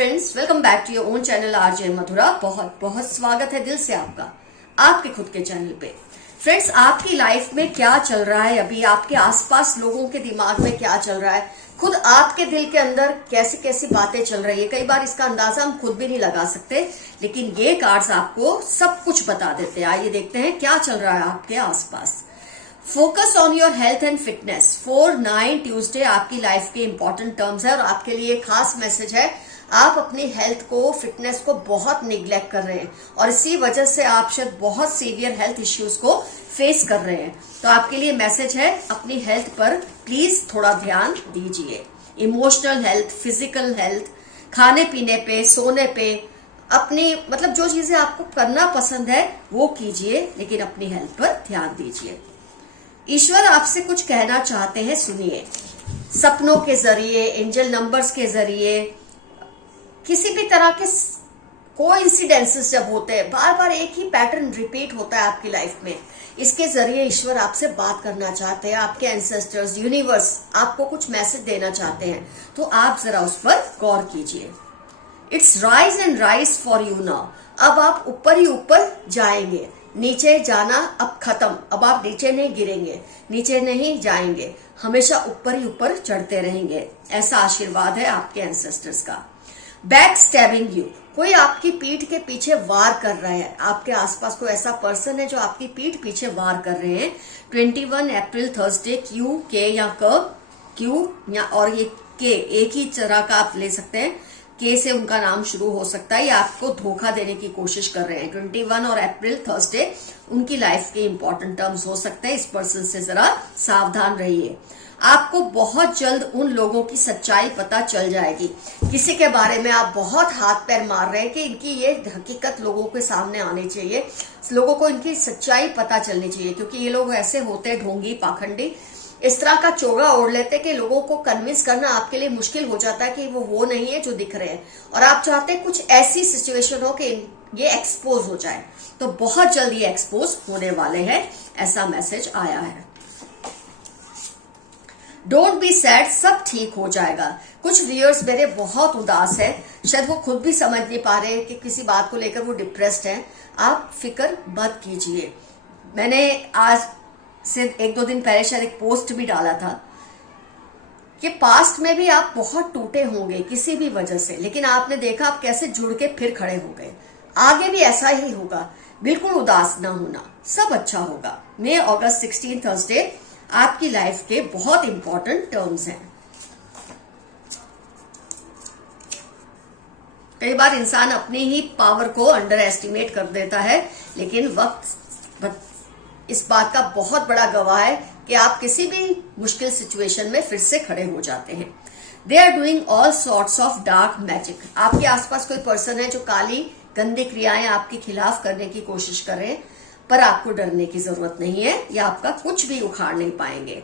Friends, welcome back to your own channel RJ Madhura. बहुत बहुत स्वागत है दिल से आपका आपके खुद के चैनल पे। फ्रेंड्स, आपकी लाइफ में क्या चल रहा है, अभी आपके आसपास लोगों के दिमाग में क्या चल रहा है, खुद आपके दिल के अंदर कैसी कैसी बातें चल रही है, कई बार इसका अंदाजा हम खुद भी नहीं लगा सकते, लेकिन ये कार्ड्स आपको सब कुछ बता देते हैं। आइए देखते हैं क्या चल रहा है आपके आसपास। Focus on your health and fitness. 4-9 Tuesday आपकी लाइफ के इंपॉर्टेंट टर्म्स है और आपके लिए खास मैसेज है। आप अपनी हेल्थ को, फिटनेस को बहुत निग्लेक्ट कर रहे हैं और इसी वजह से आप शायद बहुत सीवियर हेल्थ इश्यूज को फेस कर रहे हैं। तो आपके लिए मैसेज है, अपनी हेल्थ पर प्लीज थोड़ा ध्यान दीजिए। इमोशनल हेल्थ, फिजिकल हेल्थ, खाने पीने पे, सोने पे, अपनी जो चीजें आपको करना पसंद है वो कीजिए, लेकिन अपनी हेल्थ पर ध्यान दीजिए। ईश्वर आपसे कुछ कहना चाहते हैं, सुनिए। सपनों के जरिए, एंजल नंबर्स के जरिए, किसी भी तरह के कोइंसिडेंसेस जब होते हैं, बार बार एक ही पैटर्न रिपीट होता है आपकी लाइफ में, इसके जरिए ईश्वर आपसे बात करना चाहते हैं। आपके एंसेस्टर्स, यूनिवर्स आपको कुछ मैसेज देना चाहते हैं, तो आप जरा उस पर गौर कीजिए। It's rise and rise for you now. अब आप ऊपर ही ऊपर जाएंगे, नीचे जाना अब खत्म। अब आप नीचे नहीं गिरेंगे, नीचे नहीं जाएंगे, हमेशा ऊपर ही ऊपर चढ़ते रहेंगे। ऐसा आशीर्वाद है आपके एंसेस्टर्स का। बैक स्टैबिंग यू, कोई आपकी पीठ के पीछे वार कर रहा है। आपके आसपास कोई ऐसा पर्सन है जो आपकी पीठ पीछे वार कर रहे हैं। 21 अप्रैल थर्सडे, क्यू, के या क, क्यू या और ये के एक ही तरह का आप ले सकते हैं। के से उनका नाम शुरू हो सकता है, या आपको धोखा देने की कोशिश कर रहे हैं। 21 और अप्रैल थर्सडे उनकी लाइफ के इंपॉर्टेंट टर्म्स हो सकते हैं। इस पर्सन से जरा सावधान रहिए। आपको बहुत जल्द उन लोगों की सच्चाई पता चल जाएगी। किसी के बारे में आप बहुत हाथ पैर मार रहे हैं कि इनकी ये हकीकत लोगों के सामने आनी चाहिए, लोगों को इनकी सच्चाई पता चलनी चाहिए, क्योंकि ये लोग ऐसे होते हैं ढोंगी, पाखंडी, इस तरह का चोगा ओढ़ लेते कि लोगों को कन्विंस करना आपके लिए मुश्किल हो जाता है कि वो नहीं है जो दिख रहे हैं, और आप चाहते हैं कुछ ऐसी सिचुएशन हो कि ये एक्सपोज हो जाए। तो बहुत जल्द ये एक्सपोज होने वाले हैं, ऐसा मैसेज आया है। डोंट बी सैड, सब ठीक हो जाएगा। कुछ व्यूअर्स मेरे बहुत उदास है, शायद वो खुद भी समझ नहीं पा रहे कि किसी बात को लेकर वो डिप्रेस्ड है। आप फिक्र मत कीजिए। मैंने आज से 1-2 दिन पहले शायद एक पोस्ट भी डाला था कि पास्ट में भी आप बहुत टूटे होंगे किसी भी वजह से, लेकिन आपने देखा आप कैसे जुड़ के फिर खड़े हो गए। आगे भी ऐसा ही होगा, बिल्कुल उदास ना होना, सब अच्छा होगा। मई अगस्त 16 थर्सडे आपकी लाइफ के बहुत इंपॉर्टेंट टर्म्स हैं। कई बार इंसान अपनी ही पावर को अंडर एस्टिमेट कर देता है, लेकिन वक्त इस बात का बहुत बड़ा गवाह है कि आप किसी भी मुश्किल सिचुएशन में फिर से खड़े हो जाते हैं। They are doing all sorts of dark magic. आपके आसपास कोई पर्सन है जो काली गंदी क्रियाएं आपके खिलाफ करने की कोशिश कर रहे हैं, पर आपको डरने की जरूरत नहीं है, या आपका कुछ भी उखाड़ नहीं पाएंगे।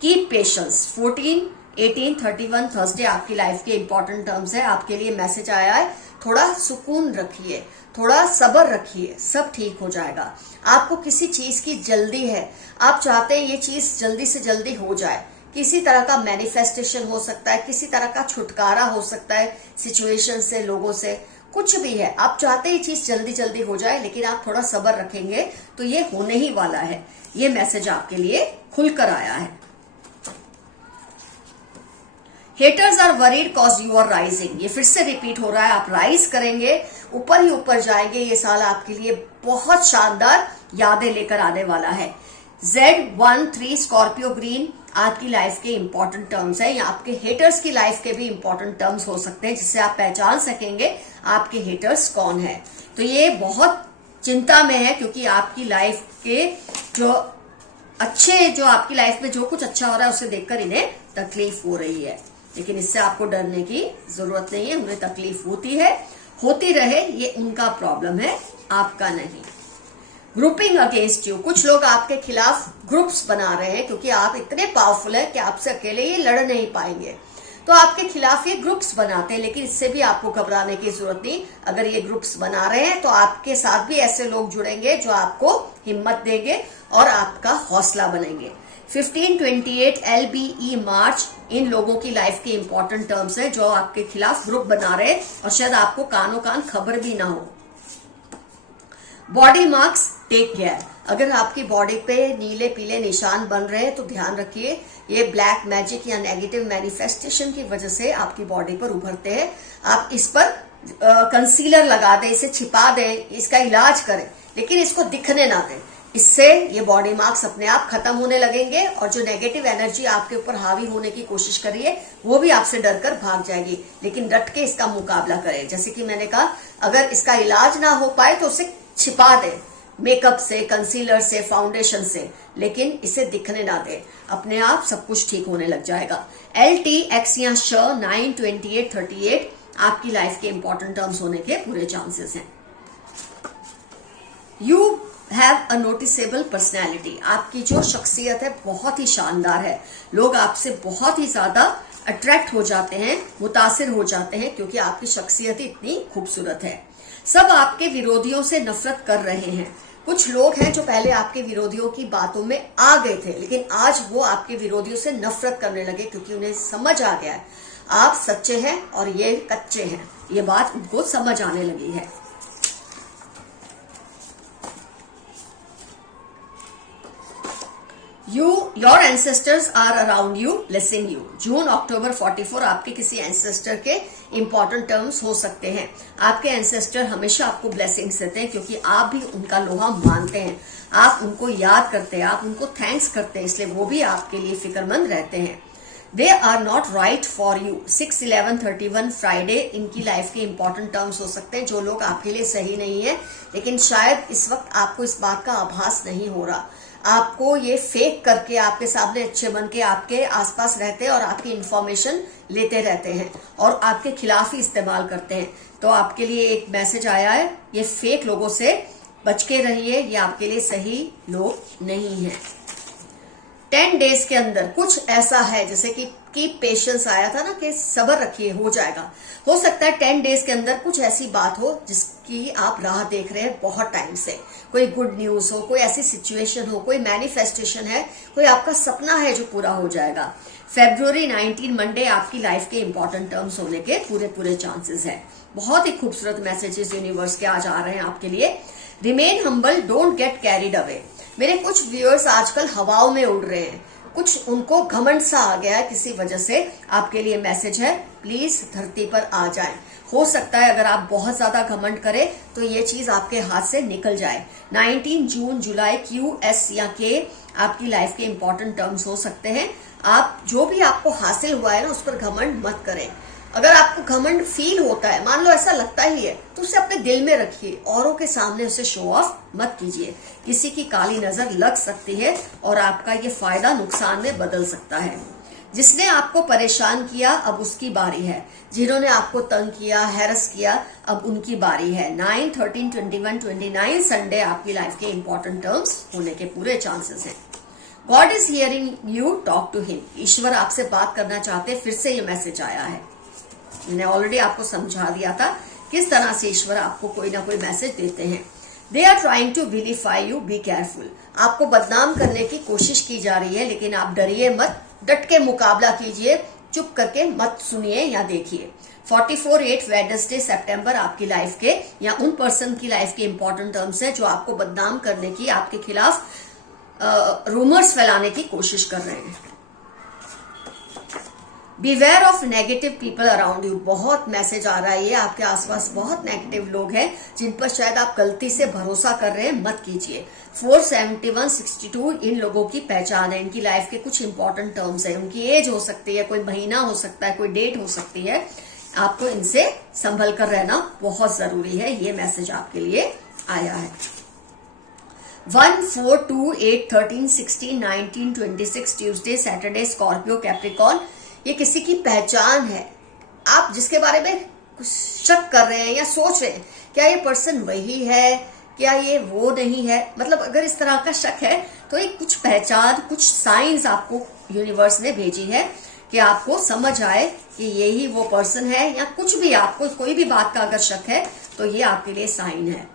Keep patience. 14, 18, 31 थर्सडे आपकी लाइफ के इंपॉर्टेंट टर्म्स है। आपके लिए मैसेज आया है, थोड़ा सुकून रखिए, थोड़ा सब्र रखिए, सब ठीक हो जाएगा। आपको किसी चीज की जल्दी है, आप चाहते हैं ये चीज जल्दी से जल्दी हो जाए। किसी तरह का मैनिफेस्टेशन हो सकता है, किसी तरह का छुटकारा हो सकता है सिचुएशन से, लोगों से, कुछ भी है। आप चाहते हैं ये चीज जल्दी जल्दी हो जाए, लेकिन आप थोड़ा सब्र रखेंगे तो ये होने ही वाला है। ये मैसेज आपके लिए खुलकर आया है। Haters are worried cause you are rising. ये फिर से रिपीट हो रहा है, आप राइज करेंगे, ऊपर ही ऊपर जाएंगे। ये साल आपके लिए बहुत शानदार यादें लेकर आने वाला है। Z13 स्कॉर्पियो ग्रीन आपकी लाइफ के इंपॉर्टेंट टर्म्स है, या आपके हेटर्स की लाइफ के भी इंपॉर्टेंट टर्म्स हो सकते हैं, जिससे आप पहचान सकेंगे आपके हेटर्स कौन है। तो ये बहुत चिंता में है, क्योंकि आपकी लाइफ के जो आपकी लाइफ में जो कुछ अच्छा हो रहा है उसे देखकर इन्हें तकलीफ हो रही है, लेकिन इससे आपको डरने की जरूरत नहीं है। उन्हें तकलीफ होती है, होती रहे, ये उनका प्रॉब्लम है, आपका नहीं। ग्रुपिंग अगेंस्ट यू, कुछ लोग आपके खिलाफ ग्रुप्स बना रहे हैं, क्योंकि आप इतने पावरफुल है कि आपसे अकेले ये लड़ नहीं पाएंगे, तो आपके खिलाफ ये ग्रुप्स बनाते हैं। लेकिन इससे भी आपको घबराने की जरूरत नहीं। अगर ये ग्रुप्स बना रहे हैं तो आपके साथ भी ऐसे लोग जुड़ेंगे जो आपको हिम्मत देंगे और आपका हौसला बनेंगे। 1528 LBE मार्च इन लोगों की लाइफ के इंपॉर्टेंट टर्म्स हैं जो आपके खिलाफ ग्रुप बना रहे और शायद आपको कानों कान खबर भी ना हो। Body marks, take care. अगर आपकी बॉडी पे नीले पीले निशान बन रहे हैं तो ध्यान रखिए, ये ब्लैक मैजिक या नेगेटिव मैनिफेस्टेशन की वजह से आपकी बॉडी पर उभरते हैं। आप इस पर कंसीलर लगा दें, इसे छिपा दें, इसका इलाज करें, लेकिन इसको दिखने ना दें। इससे ये बॉडी मार्क्स अपने आप खत्म होने लगेंगे और जो नेगेटिव एनर्जी आपके ऊपर हावी होने की कोशिश कर रही है वो भी आपसे डरकर भाग जाएगी। लेकिन डट के इसका मुकाबला करें। जैसे कि मैंने कहा, अगर इसका इलाज ना हो पाए तो उसे छिपा दें, मेकअप से, कंसीलर से, फाउंडेशन से, लेकिन इसे दिखने ना दें। अपने आप सब कुछ ठीक होने लग जाएगा। LTX या श 92838 आपकी लाइफ के इंपॉर्टेंट टर्म्स होने के पूरे चांसेस हैं। You have a noticeable personality. आपकी जो शख्सियत है बहुत ही शानदार है। लोग आपसे बहुत ही ज्यादा अट्रैक्ट हो जाते हैं, मुतासिर हो जाते हैं, क्योंकि आपकी शख्सियत इतनी खूबसूरत है। सब आपके विरोधियों से नफरत कर रहे हैं। कुछ लोग हैं जो पहले आपके विरोधियों की बातों में आ गए थे, लेकिन आज वो आपके विरोधियों से नफरत करने लगे, क्योंकि उन्हें समझ आ गया है आप सच्चे हैं और ये कच्चे हैं। ये बात उनको समझ आने लगी है। Your ancestors are around you blessing you. जून अक्टूबर 44 आपके किसी एंसेस्टर के इंपॉर्टेंट टर्म्स हो सकते हैं। आपके एंसेस्टर हमेशा आपको ब्लेसिंग्स देते हैं, क्योंकि आप भी उनका लोहा मानते हैं, आप उनको याद करते हैं, आप उनको थैंक्स करते हैं, इसलिए वो भी आपके लिए फिक्रमंद रहते हैं। They are not right for you. 6/11/31 Friday इनकी लाइफ के इंपॉर्टेंट टर्म्स हो सकते हैं जो लोग आपके लिए सही नहीं है, लेकिन शायद इस वक्त आपको इस बात का आभास नहीं हो रहा। आपको ये फेक करके आपके सामने अच्छे बन के आपके आसपास रहते हैं और आपकी इंफॉर्मेशन लेते रहते हैं और आपके खिलाफ ही इस्तेमाल करते हैं। तो आपके लिए एक मैसेज आया है, ये फेक लोगों से बच के रहिए, ये आपके लिए सही लोग नहीं है। 10 डेज के अंदर कुछ ऐसा है, जैसे कि पेशेंस आया था ना, कि सब्र रखिए, हो जाएगा। हो सकता है 10 डेज के अंदर कुछ ऐसी बात हो जिसकी आप राह देख रहे हैं बहुत टाइम से। कोई गुड न्यूज हो, कोई ऐसी सिचुएशन हो, कोई मैनिफेस्टेशन है, कोई आपका सपना है जो पूरा हो जाएगा। February 19 मंडे आपकी लाइफ के इंपॉर्टेंट टर्म्स होने के पूरे चांसेस है। बहुत ही खूबसूरत मैसेजेस यूनिवर्स के आज आ रहे हैं आपके लिए। Remain humble, don't get carried away. मेरे कुछ व्यूअर्स आजकल हवाओं में उड़ रहे हैं, कुछ उनको घमंड सा आ गया है किसी वजह से। आपके लिए मैसेज है, प्लीज धरती पर आ जाएं। हो सकता है अगर आप बहुत ज्यादा घमंड करें तो ये चीज आपके हाथ से निकल जाए। 19 जून जुलाई QS या K आपकी लाइफ के इंपॉर्टेंट टर्म्स हो सकते हैं। आप जो भी आपको हासिल हुआ है ना, उस पर घमंड मत करें। अगर आपको घमंड फील होता है, मान लो ऐसा लगता ही है, तो उसे अपने दिल में रखिए, औरों के सामने उसे शो ऑफ मत कीजिए। किसी की काली नजर लग सकती है और आपका ये फायदा नुकसान में बदल सकता है। जिसने आपको परेशान किया अब उसकी बारी है। जिन्होंने आपको तंग किया, हैरस किया, अब उनकी बारी है। 9, 13, 21, 29 संडे आपकी लाइफ के इंपॉर्टेंट टर्म्स होने के पूरे चांसेस हैं। God is hearing you, talk to him. ईश्वर आपसे बात करना चाहते हैं, फिर से ये मैसेज आया है। मैंने ऑलरेडी आपको समझा दिया था किस तरह से ईश्वर आपको कोई ना कोई मैसेज देते हैं। They are trying to vilify you, be careful. आपको बदनाम करने की कोशिश की जा रही है, लेकिन आप डरिए मत, डट के मुकाबला कीजिए, चुप करके मत सुनिए या देखिए। 44/8 वेडनेसडे सितंबर आपकी लाइफ के या उन पर्सन की लाइफ के इंपॉर्टेंट टर्म्स है जो आपको बदनाम करने की, आपके खिलाफ रूमर्स फैलाने की कोशिश कर रहे हैं। Beware of negative people around you. बहुत मैसेज आ रहा है, ये आपके आसपास बहुत नेगेटिव लोग हैं जिन पर शायद आप गलती से भरोसा कर रहे हैं, मत कीजिए। 4/71/62 इन लोगों की पहचान है। इनकी लाइफ के कुछ इंपॉर्टेंट टर्म्स है। उनकी एज हो सकती है, कोई महीना हो सकता है, कोई डेट हो सकती है। आपको इनसे संभल कर रहना बहुत जरूरी है। ये मैसेज आपके लिए आया है। 1, 4, 2, 8, 13, 16, 19, 26 ट्यूसडे, सैटरडे, स्कॉर्पियो, कैप्रिकॉर्न। ये किसी की पहचान है। आप जिसके बारे में कुछ शक कर रहे हैं या सोच रहे हैं, क्या ये पर्सन वही है, क्या ये वो नहीं है, मतलब अगर इस तरह का शक है तो ये कुछ पहचान, कुछ साइंस आपको यूनिवर्स ने भेजी है कि आपको समझ आए कि यही वो पर्सन है, या कुछ भी आपको कोई भी बात का अगर शक है तो ये आपके लिए साइन है।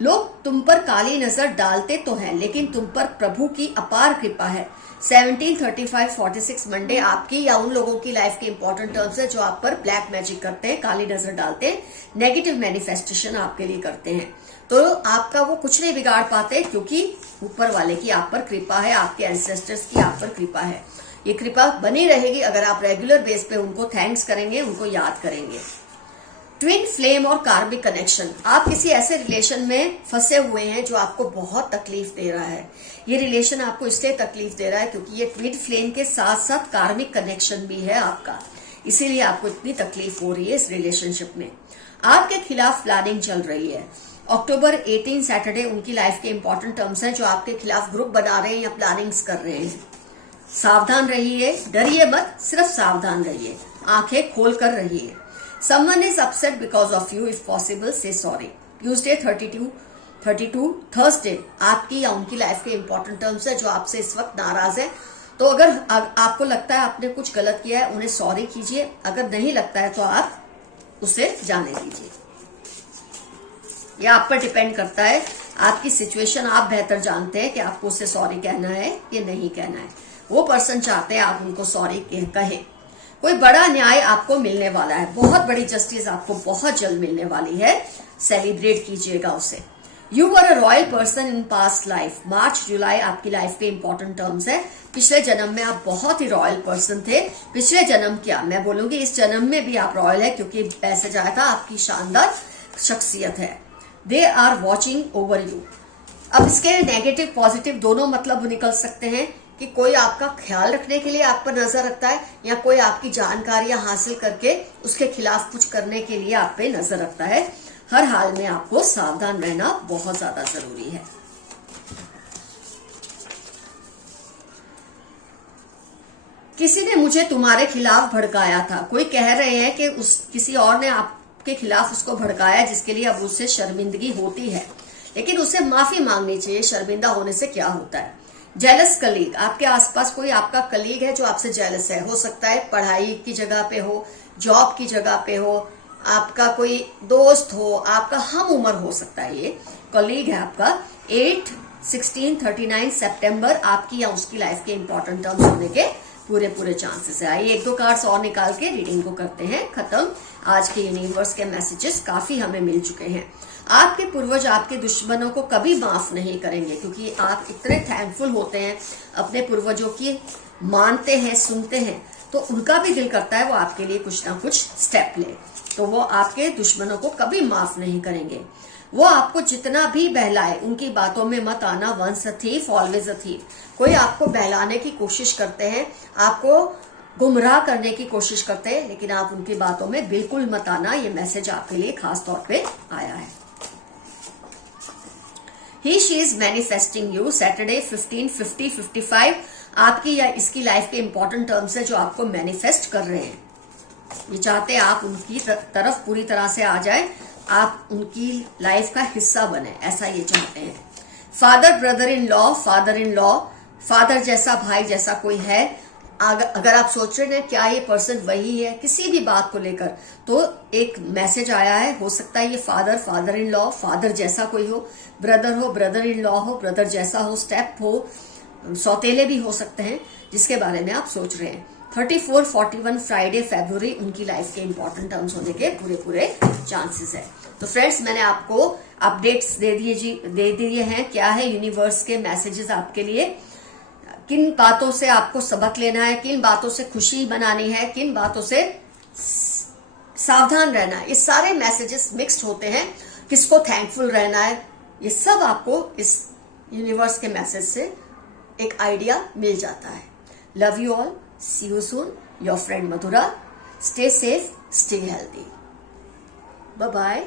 लोग तुम पर काली नजर डालते तो हैं, लेकिन तुम पर प्रभु की अपार कृपा है। 1735-46 मंडे आपकी या उन लोगों की लाइफ के इंपॉर्टेंट टर्म्स है जो आप पर ब्लैक मैजिक करते हैं, काली नजर डालते हैं, नेगेटिव मैनिफेस्टेशन आपके लिए करते हैं। तो आपका वो कुछ नहीं बिगाड़ पाते, क्योंकि ऊपर वाले की आप पर कृपा है, आपके एंसेस्टर्स की आप पर कृपा है। ये कृपा बनी रहेगी अगर आप रेगुलर बेस पे उनको थैंक्स करेंगे, उनको याद करेंगे। ट्विन फ्लेम और कार्मिक कनेक्शन, आप किसी ऐसे रिलेशन में फंसे हुए हैं जो आपको बहुत तकलीफ दे रहा है। ये रिलेशन आपको इसलिए तकलीफ दे रहा है क्योंकि ये ट्विन फ्लेम के साथ साथ कार्मिक कनेक्शन भी है आपका, इसीलिए आपको इतनी तकलीफ हो रही है इस रिलेशनशिप में। आपके खिलाफ प्लानिंग चल रही है। अक्टूबर 18 सैटरडे उनकी लाइफ के इंपॉर्टेंट टर्म्स हैं जो आपके खिलाफ ग्रुप बना रहे हैं या प्लानिंग्स कर रहे हैं। सावधान रहिए, डरिए मत, सिर्फ सावधान रहिए, आंखें खोल कर रहिए। Someone is upset because of you. If possible, say sorry. Tuesday 32 Thursday आपकी या उनकी लाइफ के इंपॉर्टेंट टर्म्स है जो आपसे इस वक्त नाराज है। तो अगर आपको लगता है आपने कुछ गलत किया है, उन्हें सॉरी कीजिए। अगर नहीं लगता है तो आप उसे जाने दीजिए। यह आप पर डिपेंड करता है, आपकी सिचुएशन आप बेहतर जानते हैं कि आपको उसे सॉरी कहना है कि नहीं कहना है। वो पर्सन चाहते हैं आप उनको सॉरी कहें। कोई बड़ा न्याय आपको मिलने वाला है, बहुत बड़ी जस्टिस आपको बहुत जल्द मिलने वाली है, सेलिब्रेट कीजिएगा उसे। You were a royal person in past life, मार्च जुलाई आपकी लाइफ के इंपॉर्टेंट टर्म्स है। पिछले जन्म में आप बहुत ही रॉयल पर्सन थे। पिछले जन्म क्या, मैं बोलूंगी इस जन्म में भी आप रॉयल है, क्योंकि मैसेज आया था आपकी शानदार शख्सियत है। They are watching over you. अब इसके नेगेटिव पॉजिटिव दोनों मतलब निकल सकते हैं कि कोई आपका ख्याल रखने के लिए आप पर नजर रखता है, या कोई आपकी जानकारियां हासिल करके उसके खिलाफ कुछ करने के लिए आप पे नजर रखता है। हर हाल में आपको सावधान रहना बहुत ज्यादा जरूरी है। किसी ने मुझे तुम्हारे खिलाफ भड़काया था। कोई कह रहे हैं कि किसी और ने आपके खिलाफ उसको भड़काया, जिसके लिए अब उससे शर्मिंदगी होती है, लेकिन उसे माफी मांगनी चाहिए। शर्मिंदा होने से क्या होता है। जेलस कलीग, आपके आसपास कोई आपका कलीग है जो आपसे जेलस है। हो सकता है पढ़ाई की जगह पे हो, जॉब की जगह पे हो, आपका कोई दोस्त हो, आपका हम उम्र हो सकता है, ये कलीग है आपका। 8, 16, 39 सितंबर आपकी या उसकी लाइफ के इंपॉर्टेंट टर्म्स होने के पूरे चांसेस है। आइए 1-2 कार्ड्स और निकाल के रीडिंग को करते हैं खत्म। आज के यूनिवर्स के मैसेजेस काफी हमें मिल चुके हैं। आपके पूर्वज आपके दुश्मनों को कभी माफ नहीं करेंगे, क्योंकि आप इतने थैंकफुल होते हैं अपने पूर्वजों की, मानते हैं, सुनते हैं, तो उनका भी दिल करता है वो आपके लिए कुछ ना कुछ स्टेप ले। तो वो आपके दुश्मनों को कभी माफ नहीं करेंगे। वो आपको जितना भी बहलाए, उनकी बातों में मत आना। Once a thief always a thief. कोई आपको बहलाने की कोशिश करते हैं, आपको गुमराह करने की कोशिश करते हैं, लेकिन आप उनकी बातों में बिल्कुल मत आना। ये मैसेज आपके लिए खास तौर पे आया है। He she is manifesting you. Saturday 15, 50, 55 आपकी या इसकी लाइफ के इंपॉर्टेंट टर्म्स है जो आपको मैनिफेस्ट कर रहे हैं। ये चाहते हैं आप उनकी तरफ पूरी तरह से आ जाए, आप उनकी लाइफ का हिस्सा बने, ऐसा ये चाहते हैं। Father brother in law, father जैसा, भाई जैसा कोई है। अगर आप सोच रहे हैं क्या ये पर्सन वही है किसी भी बात को लेकर, तो एक मैसेज आया है। हो सकता है ये फादर इन लॉ, फादर जैसा कोई हो, ब्रदर इन लॉ हो, ब्रदर जैसा हो, स्टेप हो, सौतेले भी हो सकते हैं, जिसके बारे में आप सोच रहे हैं। 34, 41 फ्राइडे फरवरी उनकी लाइफ के इंपॉर्टेंट टर्म्स होने के पूरे चांसेस है। तो फ्रेंड्स, मैंने आपको अपडेट्स दे दिए हैं क्या है यूनिवर्स के मैसेजेस आपके लिए, किन बातों से आपको सबक लेना है, किन बातों से खुशी मनानी है, किन बातों से सावधान रहना है। ये सारे मैसेजेस मिक्स्ड होते हैं। किसको थैंकफुल रहना है, ये सब आपको इस यूनिवर्स के मैसेज से एक आइडिया मिल जाता है। Love you all, see you soon, your friend Madhura. Stay safe, stay healthy, bye bye.